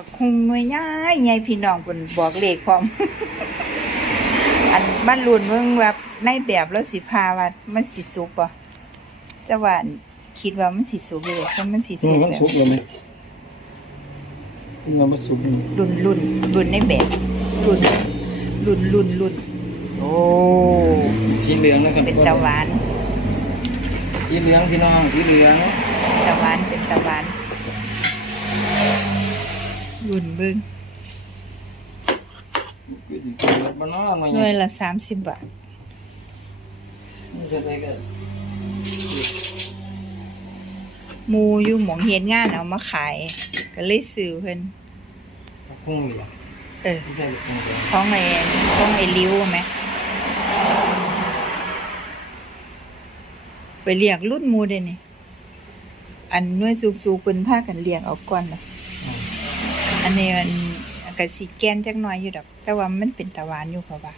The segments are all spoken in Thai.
บักฮุงหน่วยใหญ่ใหญ่พี่น้องเพิ่นบอกเลขพร้อม อันมันลุ้นเบิ่งว่าในแบบแล้วสิพาว่ามันสิสุกบ่แต่ว่าอันคิดว่ามันสิสุกเลยเพราะมันสิอืสุมกมันแบบสุกเลยไหมมันมาสุกนี่รุ่นรุ่นรุ่นในแบบรุ่นรุ่นรุ่นรุ่นโอ้สีเหลืองนะครับเป็นตะหวานสีเหลืองพี่น้องสีเหลืองตะหวานเป็นตะหวาน รุ่นเบิ่งคือสิกินรสบ้านนอกมาหน่วยละ30บาทนี่จะได้ก็หมูอยู่หมองเฮ็ดงานเอามาขาย ก็เลยซื้อเพิ่นพุ่งเหลืองเออไม่ใช่พุ่งเหลืองของไอ้ของไอ้ริ้วไหมไปเรียกรุ่นหมูเด้นี่อันหน่วยสูกๆเพิ่นพากันเลี้ยงเอาก่อนล่ะอืม อันนี้มันก็สิแกนจักหน่อยอยู่ดอก แต่ว่ามันเป็นตะหวานอยู่เพราะว่า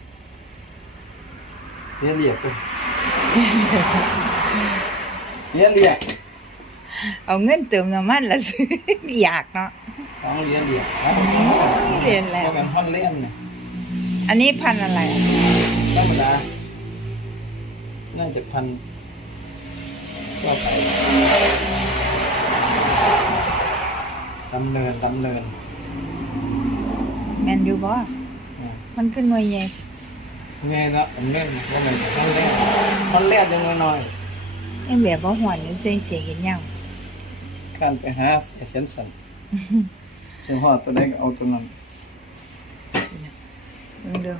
เรียนเรียกพุ่งเรียนเรียกเอาเงินเติมน้ำมันละซื้ออยากเนาะของเรียนเรียกเรียนแล้วเพราะมันฮอนเล่นเนี่ยอันนี้พันธุ์อะไรอะธรรมดาน่าจะพันว่าไปดำเนินดำเนิน แม่นอยู่บ่อืมมันขึ้นหน่วยใหญ่ไงเนาะดำเนินว่ามันฮอนเล่นฮอนเล่นยังน้อยไอ้แบบบ่หวนอยู่เสียงเสียงเห็นยังๆข้ามไปหาเอเซนสันเสียงฮอดตัวใดก็เอาตัวนั้นเบิ่งเด้อ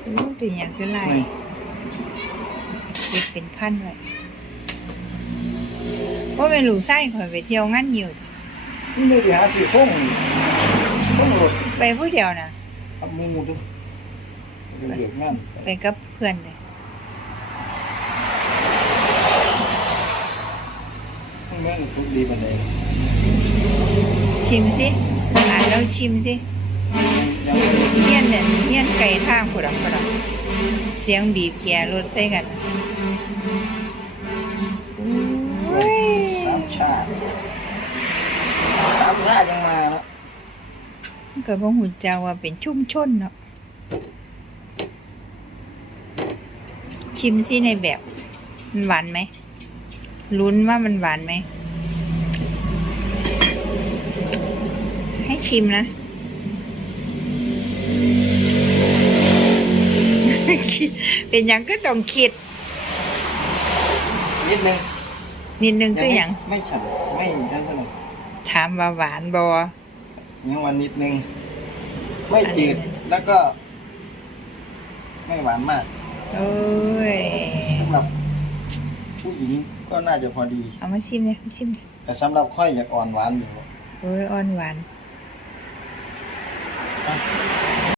โอ้ตัวหยังคือลายนี่เด็กเป็นพันไว้ว่าเป็นลูกไส้ข่อยไปเที่ยวงานอยู่มั นไม่ไปหาสีโค้งโค้งรถไปผู้เดียวนะทำมูดูเดือดงานไปกับเพื่อนเลยมันแม่งสุกดีปานใดชิมสิอ่านแล้วชิมสิยังไม่ได้เฮียนเนี่ยเฮียนไก่ทางผู้ดังผู้ดังเสียงบีบแกรถใส่กันามชาติยังมาเนาะมันก็บ่หูจักว่าเป็นชุ่มชนเนาะชิมสิในแบบ มันหวานไหมลุ้นว่ามันหวานไหม ให้ชิมนะ เป็นยังก็ต้องคิด นิดนึงนิดนึงคือหยังไม่ฉันไม่นั่นเท่าไหร่ ถามว่าหวานบอยังวันนิดนึง ไม่จืดแล้วก็ ไม่หวานมากโอ้ยสำหรับผู้หญิงก็น่าจะพอดี เอามาชิมเลยมาชิมเลยแต่สำหรับค่อยอยากอ่อนหวานอยู่โอ้ยอ่อนหวานอะ